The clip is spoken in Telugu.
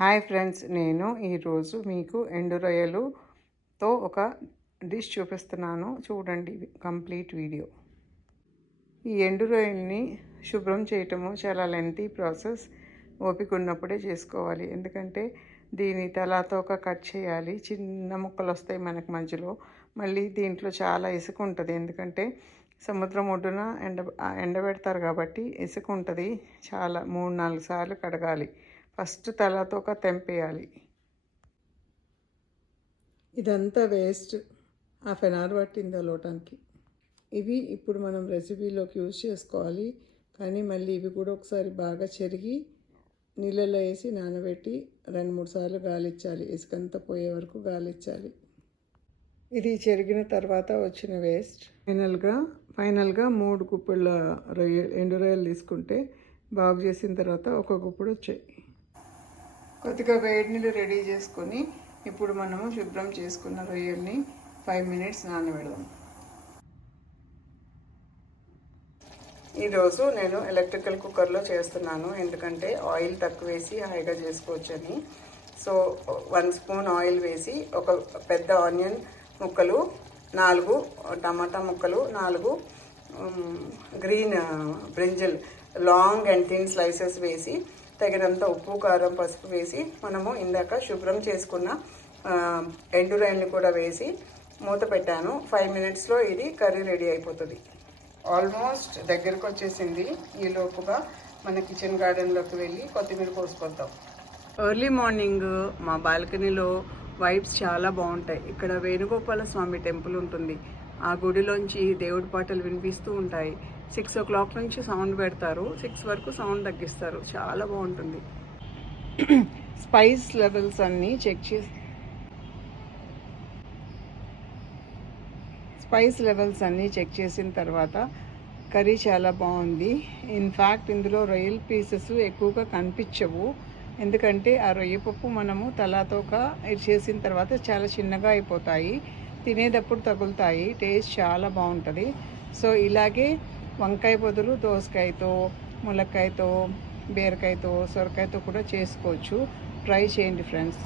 హాయ్ ఫ్రెండ్స్, నేను ఈరోజు మీకు ఎండు రొయ్యలుతో ఒక డిష్ చూపిస్తున్నాను. చూడండి కంప్లీట్ వీడియో. ఈ ఎండు రొయ్యల్ని శుభ్రం చేయటము చాలా లెంతీ ప్రాసెస్. ఓపిక ఉన్నప్పుడే చేసుకోవాలి. ఎందుకంటే దీని తలతోక కట్ చేయాలి. చిన్న ముక్కలు వస్తాయి మనకు మధ్యలో. మళ్ళీ దీంట్లో చాలా ఇసుక ఉంటుంది. ఎందుకంటే సముద్రం ఒడ్డున ఎండబెడతారు కాబట్టి ఇసుక ఉంటుంది. చాలా 3-4 సార్లు కడగాలి. ఫస్ట్ తలతోక తెంపేయాలి. ఇదంతా వేస్ట్. హాఫ్ అన్ అవర్ పట్టింది అలవటానికి. ఇవి ఇప్పుడు మనం రెసిపీలోకి యూజ్ చేసుకోవాలి. కానీ మళ్ళీ ఇవి కూడా ఒకసారి బాగా చెరిగి నీళ్ళలో వేసి నానబెట్టి 2-3 సార్లు గాలిచ్చాలి. ఇసుకంతా పోయే వరకు గాలిచ్చాలి. ఇది చెరిగిన తర్వాత వచ్చిన వేస్ట్. ఫైనల్గా 3 గుప్పిళ్ళ ఎండు రొయ్యలు తీసుకుంటే బాగు చేసిన తర్వాత ఒక గుప్పుడు వచ్చాయి. కొద్దిగా వేడి నీళ్ళు రెడీ చేసుకొని ఇప్పుడు మనము శుభ్రం చేసుకున్న రొయ్యల్ని 5 మినిట్స్ నానబెడదాం. ఈరోజు నేను ఎలక్ట్రికల్ కుక్కర్లో చేస్తున్నాను. ఎందుకంటే ఆయిల్ తక్కువ వేసి హాయిగా చేసుకోవచ్చని. సో 1 స్పూన్ ఆయిల్ వేసి ఒక పెద్ద ఆనియన్ ముక్కలు, 4 టమాటా ముక్కలు, 4 green brinjal long and thin slices వేసి తగినంత ఉప్పు, కారం, పసుపు వేసి మనము ఇందాక శుభ్రం చేసుకున్న ఎండు రొయ్యల్ని కూడా వేసి మూత పెట్టాను. 5 మినిట్స్లో ఇది కర్రీ రెడీ అయిపోతుంది. ఆల్మోస్ట్ దగ్గరకు వచ్చేసింది. ఈ లోపుగా మన కిచెన్ గార్డెన్లోకి వెళ్ళి కొత్తిమీర కోసుకొద్దాం. ఎర్లీ మార్నింగ్ మా బాల్కనీలో వైబ్స్ చాలా బాగుంటాయి. ఇక్కడ వేణుగోపాల స్వామి టెంపుల్ ఉంటుంది. ఆ గుడిలోంచి దేవుడి పాటలు వినిపిస్తూ ఉంటాయి. 6 o'clock నుంచి సౌండ్ పెడతారు. 6 వరకు సౌండ్ తగ్గిస్తారు. చాలా బాగుంటుంది. స్పైస్ లెవెల్స్ అన్నీ చెక్ చేసిన తర్వాత కర్రీ చాలా బాగుంది. ఇన్ఫ్యాక్ట్ ఇందులో రొయ్యల పీసెస్ ఎక్కువగా కనిపించవు. ఎందుకంటే ఆ రొయ్య పప్పు మనము తలాతోక చేసిన తర్వాత చాలా చిన్నగా అయిపోతాయి. తినేటప్పుడు తగులుతాయి. టేస్ట్ చాలా బాగుంటుంది. సో ఇలాగే వంకాయ బదులు దోసకాయతో, ములక్కాయతో, బీరకాయతో, సొరకాయతో కూడా చేసుకోవచ్చు. ట్రై చేయండి ఫ్రెండ్స్.